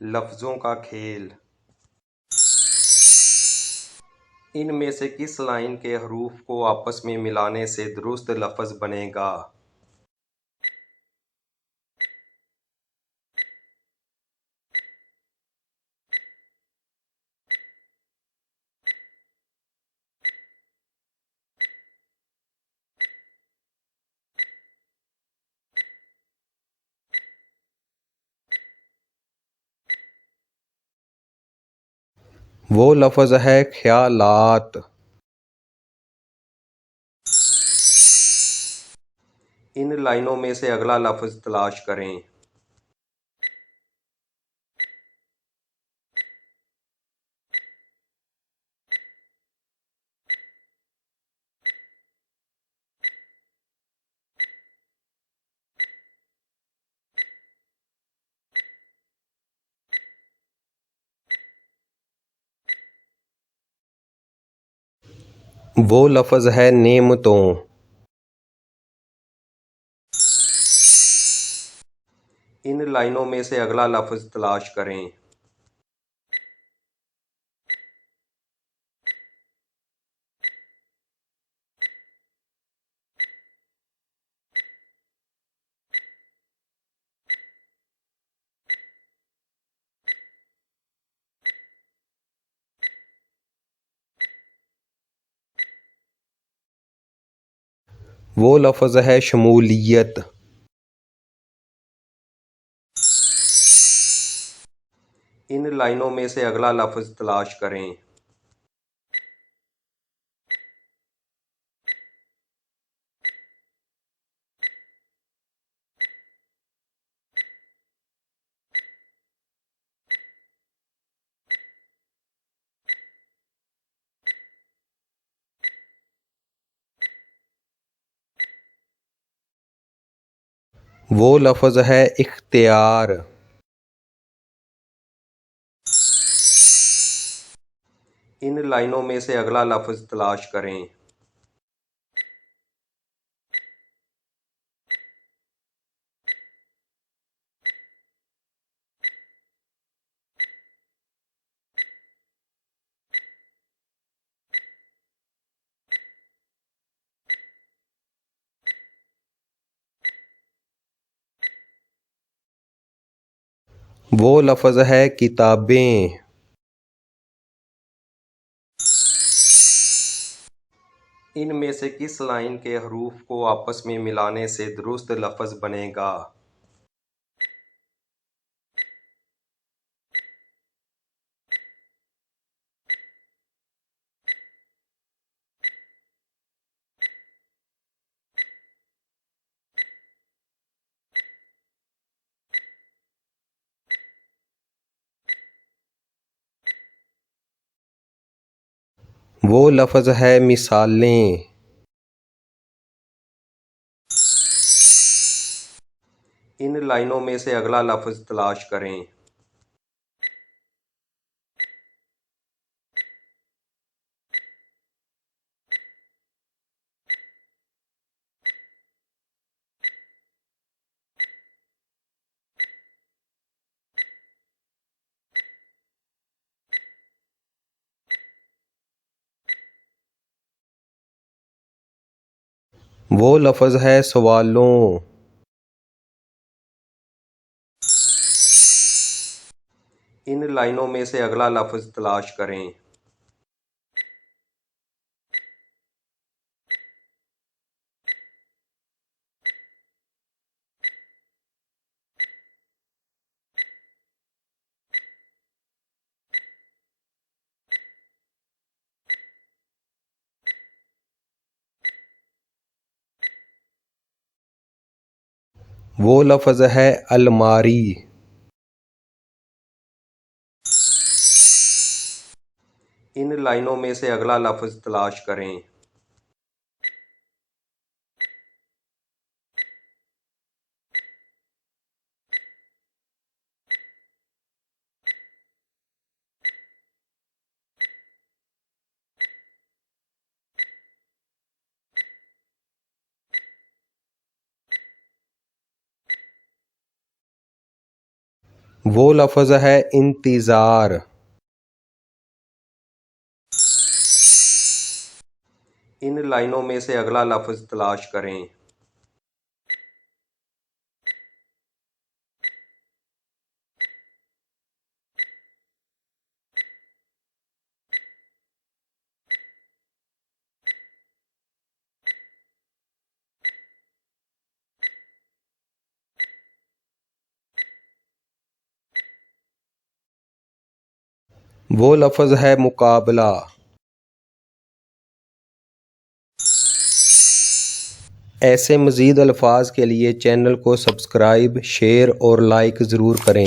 लफ्ज़ों का खेल। इनमें से किस लाइन के हरूफ को आपस में मिलाने से दुरुस्त लफ्ज़ बनेगा? वो लफ्ज़ है ख्यालात। इन लाइनों में से अगला लफ्ज़ तलाश करें। वो लफ्ज़ है नेमतों। इन लाइनों में से अगला लफ्ज़ तलाश करें। वो लफ्ज़ है शमूलियत। इन लाइनों में से अगला लफ्ज़ तलाश करें। वो लफ्ज़ है इख्तियार। इन लाइनों में से अगला लफ्ज़ तलाश करें। वो लफ्ज़ है किताबें। इनमें से किस लाइन के हरूफ को आपस में मिलाने से दुरुस्त लफ्ज़ बनेगा? वो लफ्ज़ है मिसालें। इन लाइनों में से अगला लफ्ज़ तलाश करें। वो लफ्ज़ है सवालों। इन लाइनों में से अगला लफ्ज़ तलाश करें। वो लफ्ज़ है अलमारी। इन लाइनों में से अगला लफ्ज़ तलाश करें। वो लफ्ज़ है इंतज़ार। इन लाइनों में से अगला लफ्ज़ तलाश करें। वो लफ्ज़ है मुकाबला। ऐसे मज़ीद अल्फाज के लिए चैनल को सब्सक्राइब, शेयर और लाइक ज़रूर करें।